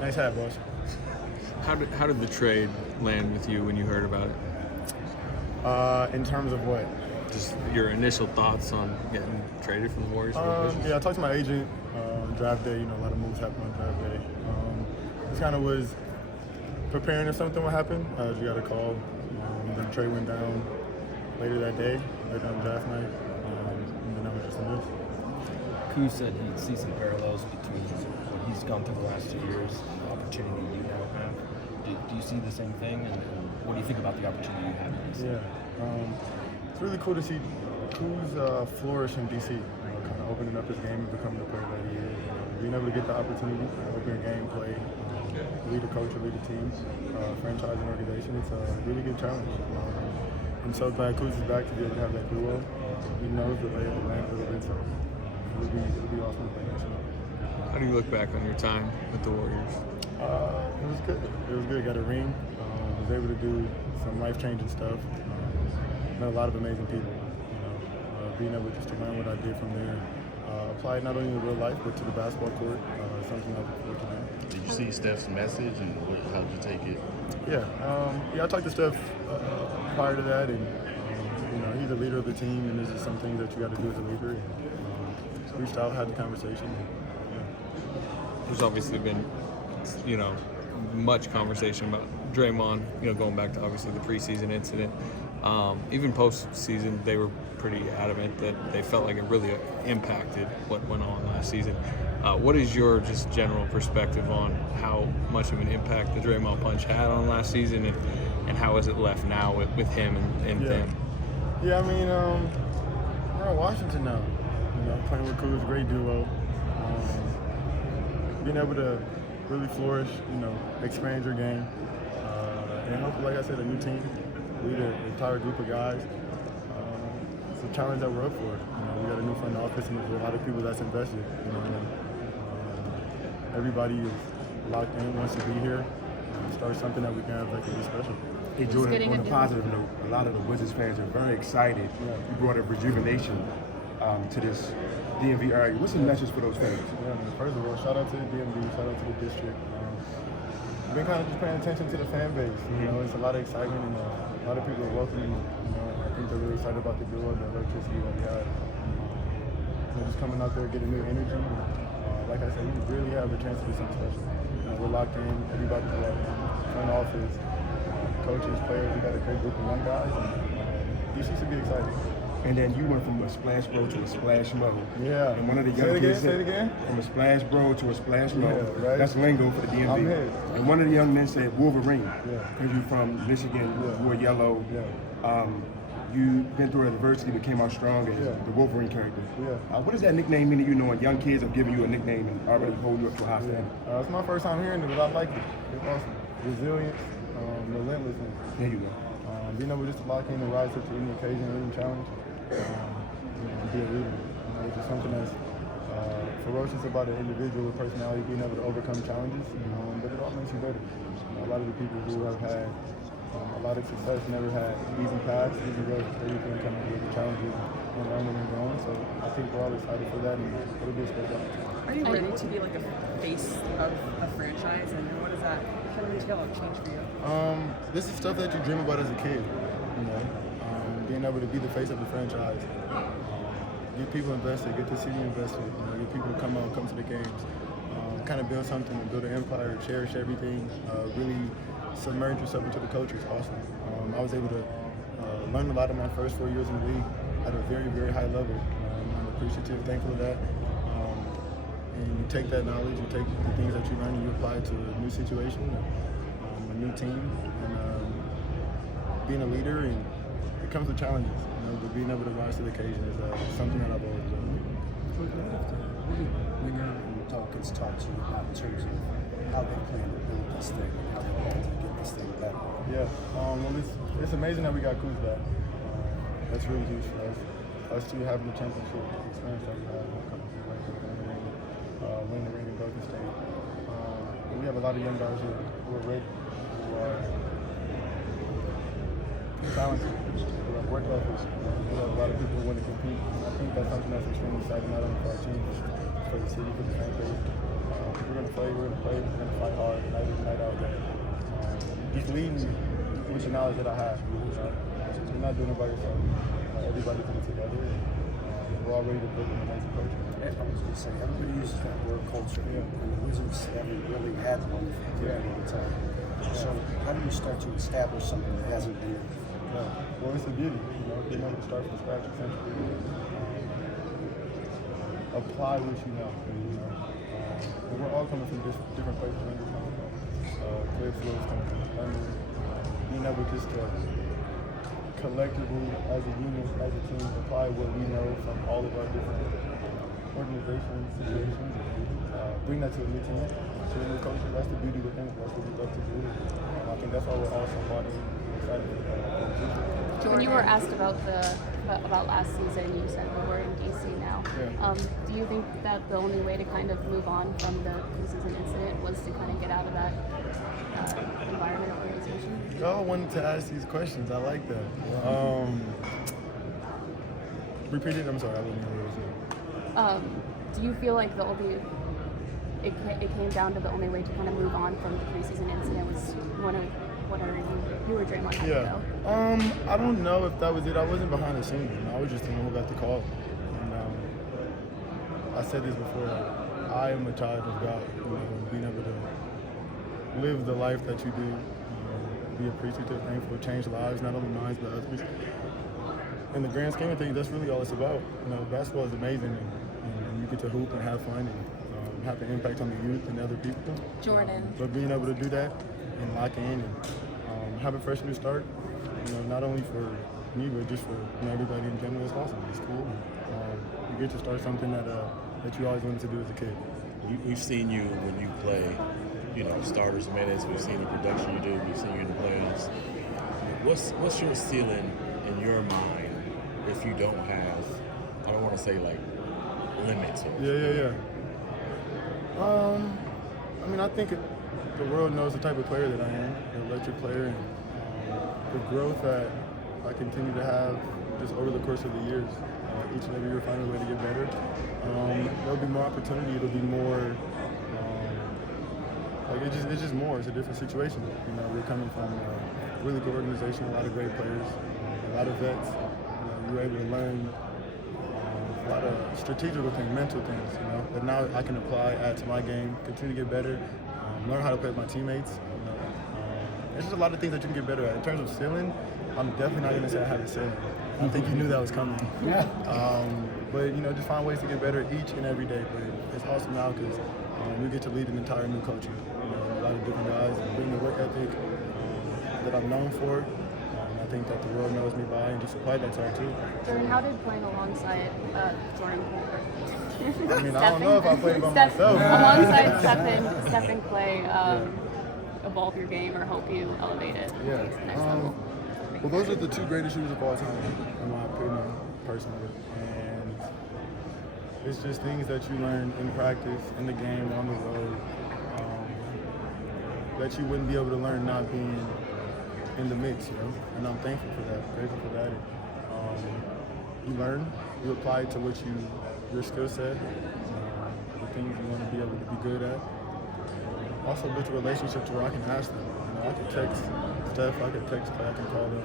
Nice hat, boss. How did the trade land with you when you heard about it? In terms of what? Just your initial thoughts on getting traded from the Warriors? Yeah, I talked to my agent draft day. A lot of moves happen on draft day. This kind of was preparing if something would happen. You got a call. Then the trade went down later that day, later on draft night, and then that was just a move. Kuz said he'd see some parallels between what he's gone through the last 2 years and the opportunity you now have. Do you see the same thing? And what do you think about the opportunity you have in DC? Yeah, it's really cool to see Kuz flourish in DC. Kind of opening up his game and becoming the player that he is. Being able to get the opportunity to open your game, play, lead a coach or lead a team, franchise and organization. It's a really good challenge. I'm so glad Kuz is back to be able to have that duo. He knows the lay of the land a little bit, so it'll be awesome to play next year. How do you look back on your time with the Warriors? It was good. It was good. Got a ring. Was able to do some life-changing stuff. Met a lot of amazing people. Being able just to learn what I did from there. Apply it not only in real life, but to the basketball court. Something I was fortunate in. Did you see Steph's message, and how did you take it? Yeah. I talked to Steph prior to that, and he's a leader of the team, and this is something that you got to do as a leader. And, reached out, had the conversation. There's obviously been, much conversation about Draymond, going back to obviously the preseason incident. Even postseason, they were pretty adamant that they felt like it really impacted what went on last season. What is your just general perspective on how much of an impact the Draymond punch had on last season, and how is it left now with him and them? Yeah, we're in Washington now. Playing with Kuz, great duo. Being able to really flourish, expand your game, and hopefully, like I said, a new team, lead an entire group of guys. It's a challenge that we're up for. We got a new front office, and there's a lot of people that's invested. Everybody is locked in, wants to be here, start something that we can have that can be special. Hey Jordan, on a positive note, a lot of the Wizards fans are very excited. You brought a rejuvenation to this DMV area. What's the message for those fans? Yeah, first of all, shout out to the DMV, shout out to the district. I've been kind of just paying attention to the fan base. It's a lot of excitement, and a lot of people are welcoming. I think they're really excited about the duo, the electricity that we have. Just coming out there, getting new energy. Like I said, we really have a chance to do something special. We're locked in. Everybody's locked in. Front office, coaches, players. We got a great group of young guys. DC should be excited. And then you went from a splash bro to a splash mo. Yeah. And one of the young kids Say it again. From a splash bro to a splash mo. Yeah, right. That's lingo for the DMV. I'm here. And one of the young men said Wolverine. Yeah. Because you're from Michigan, you were yellow. Yeah. You've been through adversity, became out strong as the Wolverine character. Yeah. What does that nickname mean to you, knowing young kids have given you a nickname and already hold you up to a high standard? It's my first time hearing it, but I like it. It's awesome. Resilience, relentlessness. There you go. Being able just to lock in and rise up to any occasion, any challenge, be a leader. Which is something that's ferocious about an individual personality, being able to overcome challenges, but it all makes you better. A lot of the people who have had a lot of success never had easy paths, easy roads. Everything coming with the challenges and learning and growing. So I think we're all excited for that, and it'll be a special opportunity. Are you ready to be like a face of a franchise, and what does that kind of entail or change for you? This is stuff that you dream about as a kid, being able to be the face of the franchise, get people invested, get the city invested, get people to come out, come to the games, kind of build something, build an empire, cherish everything, really submerge yourself into the culture. It's awesome. I was able to learn a lot in my first 4 years in the league at a very, very high level. I'm appreciative, thankful of that. And you take that knowledge, you take the things that you learn, and you apply it to a new situation, a new team, and being a leader. And it comes with challenges, but being able to rise to the occasion is something that I've always done. When you're talking to you about in terms of how they plan to build this thing, how they plan to get this thing better. Yeah, well, it's amazing that we got Kuz back. That's really huge for us. Us two having the championship experience that we have, win the ring in Golden State. We have a lot of young guys who are ready, who are talented, who have work ethics. We have a lot of people who want to compete. I think that's something that's extremely exciting, not only for our team, but for the city, for the fan base. We're going to play, we're going to fight hard, night in, night out there. Just leading with the knowledge that I have. You're not doing it by yourself. Everybody's in it together. We're all ready to build an amazing culture. I was going to say, everybody uses that word culture, and the Wizards haven't really had one for a long time. So how do you start to establish something that hasn't been there? Well, it's the beauty, being able to start from scratch, essentially. Apply what you know. And we're all coming from different places. Clear flows coming from London. Being able just to collectively, as a unit, as a team, apply what we know from all of our different organizations, situations, bring that to a new team, to a new culture. That's the beauty within it. That's what we love to do. I think that's why we're all so bought in and excited for the future. When you were asked about last season, you said we're in DC now. Yeah. Do you think that the only way to kind of move on from the preseason incident was to kind of get out of that environment or organization? Y'all wanted to ask these questions. I like that. Repeat it. I'm sorry. I wasn't hear what you said. Do you feel like it came down to the only way to kind of move on from the preseason incident was whatever you or Draymond had to go? I don't know if that was it. I wasn't behind the scenes. I was just the one who got the call. And I said this before. I am a child of God. Being able to live the life that you do, be appreciative, thankful, change lives, not only mine but others. In the grand scheme of things, that's really all it's about. Basketball is amazing, and you get to hoop and have fun and have an impact on the youth and other people. Jordan. But being able to do that and lock in and have a fresh new start, not only for me but just for everybody in general, it's awesome. It's cool. You get to start something that you always wanted to do as a kid. We've seen you when you play, starters minutes. We've seen the production you do. We've seen you in the playoffs. What's your ceiling in your mind if you don't have, I don't want to say like limits? Yeah. I think the world knows the type of player that I am, an electric player, and the growth that I continue to have just over the course of the years. Each and every year, find a way to get better. There'll be more opportunity. It'll be more. It's just more. It's a different situation. We're coming from a really good organization, a lot of great players, a lot of vets. You're able to learn a lot of strategical things, mental things. That now I can apply, add to my game, continue to get better, learn how to play with my teammates. There's just a lot of things that you can get better at. In terms of ceiling, I'm definitely not going to say I have a ceiling. I think you knew that was coming. Yeah. But just find ways to get better each and every day. But it's awesome now because we get to lead an entire new culture. A lot of different guys and bring the work ethic that I'm known for. I think that the world knows me by and just apply that to our team. Jordan, how did playing alongside Jordan Poole? I don't know if I played by myself. Alongside Steph and Clay, evolve your game or help you elevate it to the next level? Well, those are the two greatest shooters of all time, in my opinion, personally. And it's just things that you learn in practice, in the game, on the road, that you wouldn't be able to learn not being in the mix, And I'm thankful for that, grateful for that. You learn, you apply it to your skill set, the things you want to be able to be good at. Also build a relationship to where I can ask them. I can text Steph, I can text Clay, I can call them,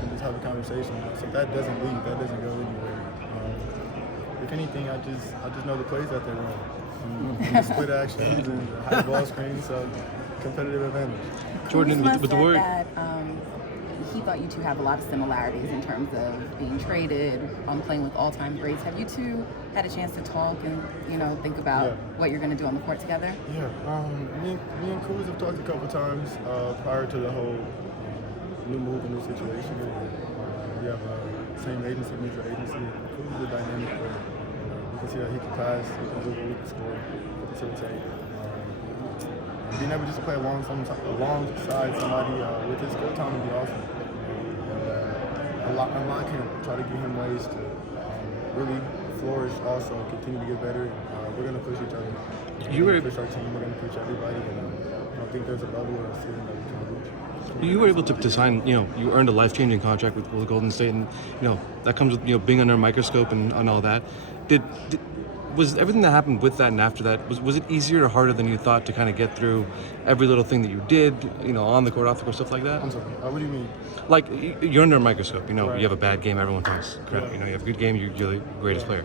and just have a conversation. So that doesn't leave, that doesn't go anywhere. If anything, I just know the plays that they run. Split actions and high ball screens, so competitive advantage. Jordan, with the word. That, he thought you two have a lot of similarities in terms of being traded, playing with all-time greats. Have you two had a chance to talk and think about what you're going to do on the court together? Yeah, me and Kuz have talked a couple times prior to the whole new move and new situation. We have the same agency, mutual agency. Kuz is a dynamic player. You can see that he can pass, he can dribble, he can score, he can facilitate. Being able just to play alongside somebody with his skill time would be awesome. Unlock him, try to give him ways to really flourish, also continue to get better. We're going to push each other. We're going to push our team, we're going to push everybody. I don't think there's a level or a ceiling that we can reach. You were able to sign, you earned a life-changing contract with Golden State, and that comes with being under a microscope and all that. was everything that happened with that and after that, was it easier or harder than you thought to kind of get through every little thing that you did, on the court, off the court, stuff like that? I'm sorry. What do you mean? Like, you're under a microscope, Right. You have a bad game, everyone talks crap, you have a good game, you're the greatest player.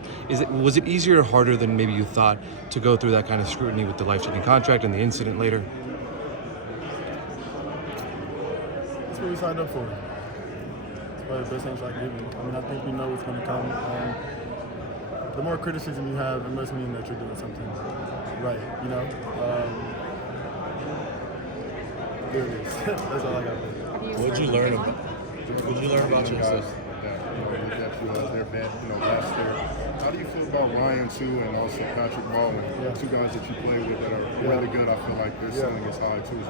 Was it easier or harder than maybe you thought to go through that kind of scrutiny with the life-changing contract and the incident later? That's what we signed up for. It's probably the best thing I can give you. I mean, I think we know what's going to come. The more criticism you have, it must mean that you're doing something right, There it is. That's all I got. What'd you learn about yourself? Their bad, last year. How do you feel about Ryan too, and also Patrick Baldwin? Two guys that you play with that are really good. I feel like their ceiling is high too.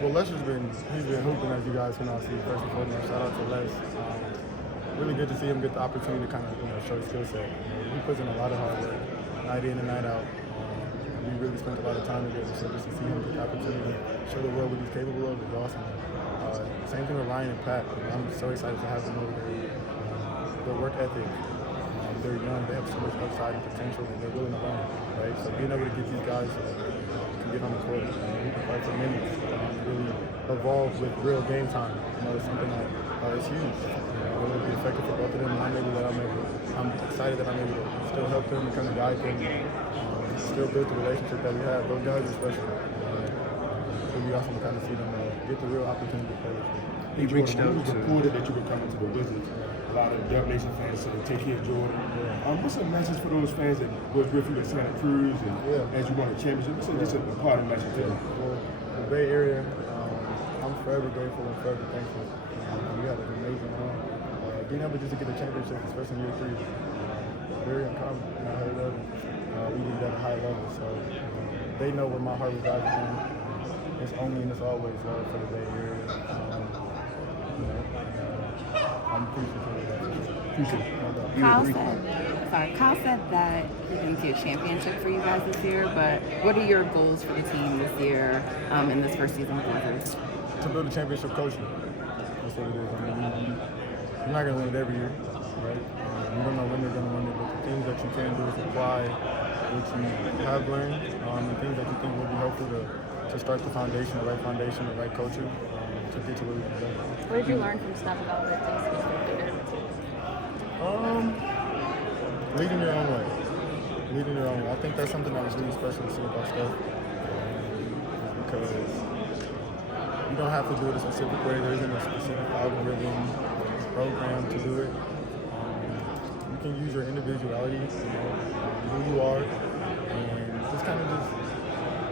Well, Lester's he's been hooping, as you guys can all see. First and foremost, shout out to Les. Really good to see him get the opportunity to kind of show his skill set. He puts in a lot of hard work, night in and night out. We really spent a lot of time together, so just to see him get the opportunity to show the world what he's capable of is awesome. Same thing with Ryan and Pat. I'm so excited to have them over there. Their work ethic, they're young, they have so much upside and potential, and they're willing to learn, right? So being able to get these guys to get on the court, who can fight for minutes, really evolve with real game time, is something that is huge. It'll be effective for both of them, and I'm excited that I'm able to still help them, kind of guide them, still build the relationship that we have. Those guys are special. So we also kind of see them get the real opportunity to play with them. He reached out to reported that you were coming to the Wizards. A lot of the Dub Nation fans said, take care of Jordan. What's a message for those fans that was with you at Santa Cruz and as you won a championship? What's just a part of the message to them? Well, the Bay Area, I'm forever grateful and forever thankful. We had an amazing run. Being able just to get a championship, especially in year 3, is very uncommon. I heard of it. We did it at a high level, so they know where my heart resides with them. It's only and it's always love for the Bay Area. I'm appreciative of that. Kyle said that he didn't see a championship for you guys this year, but what are your goals for the team this year in this first season with the Wizards? To build a championship culture. That's what it is. I mean, you're not going to win it every year, right? You don't know when you're going to win it, but the things that you can do is apply what you have learned, and things that you think will be helpful to start the foundation, the right culture, to get to where we can go. What did you learn from Steph about the things leading your own way. Leading your own way. I think that's something that was really special to see about Steph, because you don't have to do it a specific way. There isn't a specific algorithm program to do it. You can use your individuality, who you are, and just kind of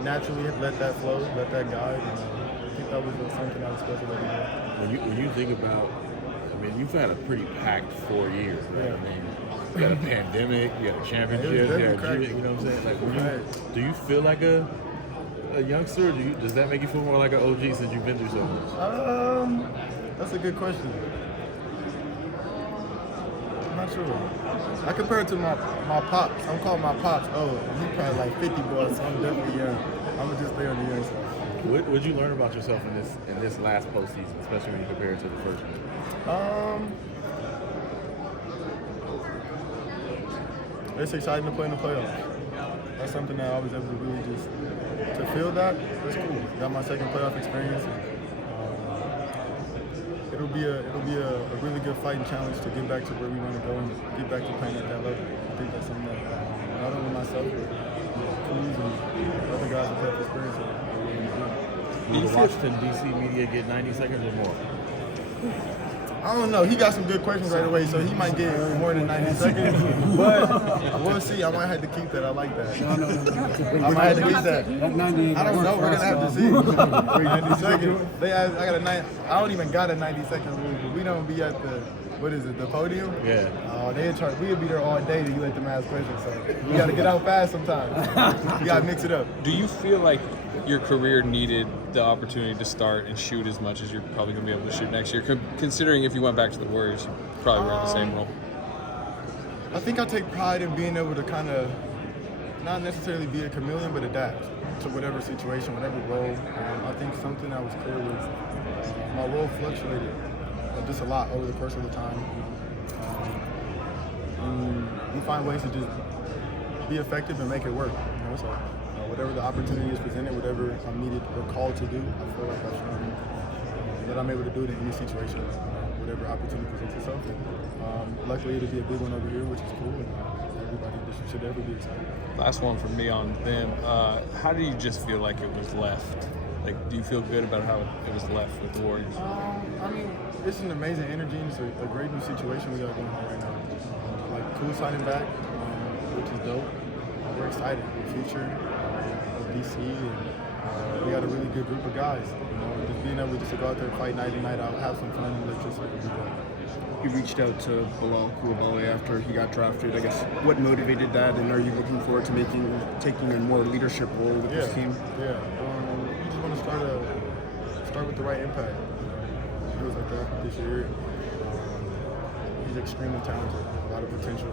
naturally let that flow, let that guide. I think that was something that was special that he did. When you think about, you've had a pretty packed 4 years, right? You got a pandemic, you got a championship, you got a G, you know what I'm saying? Like, do you feel like a youngster, or does that make you feel more like an OG since you've been through so much? That's a good question. I'm not sure. I compare it to my pops. I'm calling my pops. He probably like 50 boys, so I'm definitely young. I'm gonna just stay on the young side. What would you learn about yourself in this last postseason, especially when you compare it to the first one? It's exciting to play in the playoffs. That's something that I was able to really just to feel that. It's cool. Got my second playoff experience. And, it'll be a really good fight and challenge to get back to where we want to go and get back to playing at that level. I think that's something that not only myself, but Cruz and other guys with that experience are really good. Will Washington D.C. media get 90 seconds or more? I don't know. He got some good questions right away, so he might get more than 90 seconds. But we'll see. I might have to keep that. I like that. No. I might have to keep that. I don't know. We're gonna have to see. 90 seconds. They asked, I got a 90. I don't even got a 90-second rule, but we don't be at the podium? Yeah. We'll be there all day to you let them ask questions. So you got to get out fast sometimes. You got to mix it up. Do you feel like your career needed the opportunity to start and shoot as much as you're probably going to be able to shoot next year? Considering if you went back to the Warriors, you probably were in the same role. I think I take pride in being able to kind of not necessarily be a chameleon, but adapt to whatever situation, whatever role. I think something that was clear was my role fluctuated just a lot over the course of the time. And you find ways to just be effective and make it work. You know, so whatever the opportunity is presented, whatever I'm needed or called to do, I feel like I've shown that I'm able to do it in any situation, whatever opportunity presents itself. Luckily, it'll be a big one over here, which is cool. And everybody should ever be excited. Last one for me on them. How do you just feel like it was left? Like, do you feel good about how it was left with the Warriors? I mean, it's an amazing energy. It's a great new situation we got going on right now. Like, Poole signing back, which is dope. We're excited for the future of DC, and we got a really good group of guys. You know, just being able to go out there and fight night in, night out, have some fun, and electricity. You reached out to Bilal Coulibaly after he got drafted. I guess what motivated that, and are you looking forward to taking a more leadership role with this team? Yeah. You just want to start with the right impact. He was drafted this year. He's extremely talented, a lot of potential.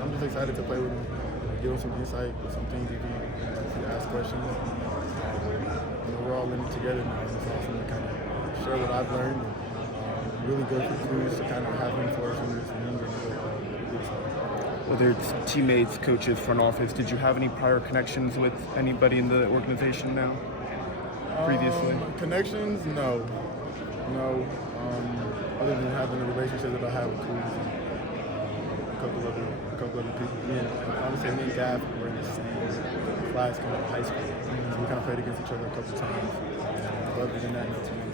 I'm just excited to play with him, give him some insight, some things he can ask questions. We're all in it together now. It's awesome to kind of share what I've learned. Really good for Cruz to kind of have him flourish in this league. Whether it's teammates, coaches, front office, did you have any prior connections with anybody in the organization now? Previously? Connections? No. Other than having a relationship that I have with Cruz and a couple other people. Honestly, me and Gav were in the same class coming out of high school. So we kind of played against each other a couple times. Other than that, no team.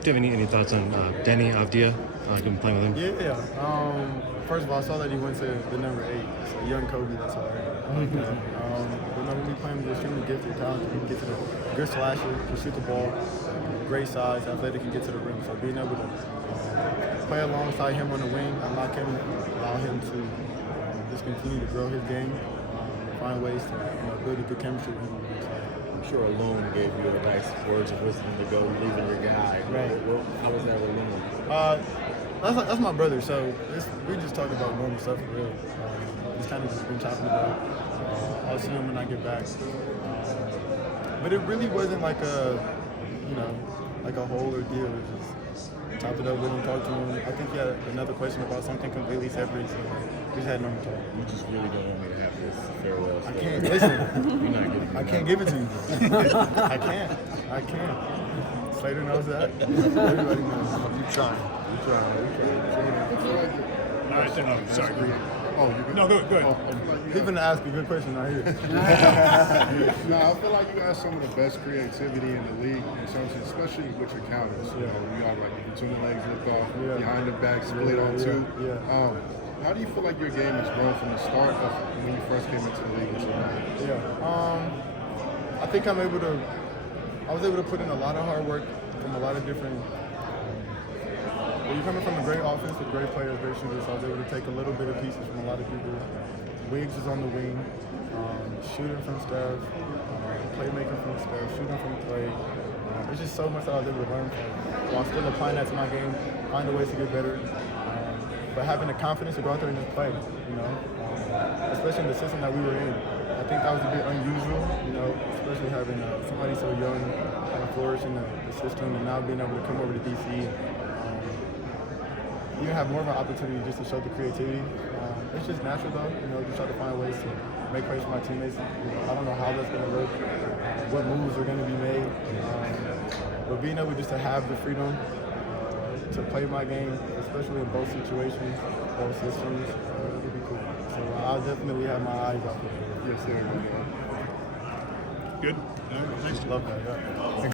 Do you have any thoughts on Denny Avdia? You've been playing with him? Yeah. First of all, I saw that he went to the number 8. It's a young Kobe, that's all right. But when we play him, he's extremely gifted, talented. He can get to the good slasher, can shoot the ball, great size, athletic, can get to the rim. So being able to play alongside him on the wing, unlock him, allow him to just continue to grow his game, find ways to build a good chemistry with him. I'm sure Loon gave you a nice words of wisdom to go leaving your guy. Right. How was that with Loon? That's my brother, so we just talk about normal stuff for real. Just kind of been chopping about. I'll see him when I get back. But it really wasn't like a whole ordeal. It was just chopped it up with him, talked to him. I think he had another question about something completely separate, so we just had normal talk. You just really don't want me to have this farewell stuff. I can't. Listen. You're not getting me. I can't give it to you. I can't. Slater knows that. Everybody knows. You trying. Sorry, Green. Oh, you good? No, go ahead. He's gonna ask a good question right here. No, I feel like you got some of the best creativity in the league, in terms of, especially with your counters. You know, you got like between the legs, lift off, behind the back, split on two. How do you feel like your game has grown from the start of when you first came into the league until now? I think I was able to put in a lot of hard work from a lot of different. You're coming from a great offense with great players, great shooters, so I was able to take a little bit of pieces from a lot of people. Wiggs is on the wing, shooting from Steph, playmaking from Steph, shooting from Clay. There's just so much that I was able to learn from while still applying that to my game, find ways to get better. But having the confidence to go out there and just play, especially in the system that we were in. I think that was a bit unusual, especially having somebody so young kind of flourish in the system, and now being able to come over to DC. You have more of an opportunity just to show the creativity. It's just natural though, just try to find ways to make plays for my teammates. I don't know how that's going to work, what moves are going to be made, but being able just to have the freedom to play my game, especially in both situations, both systems, it would be cool. So I'll definitely have my eyes out for it. Yes, sir. Good. Thanks. Love that. Yeah.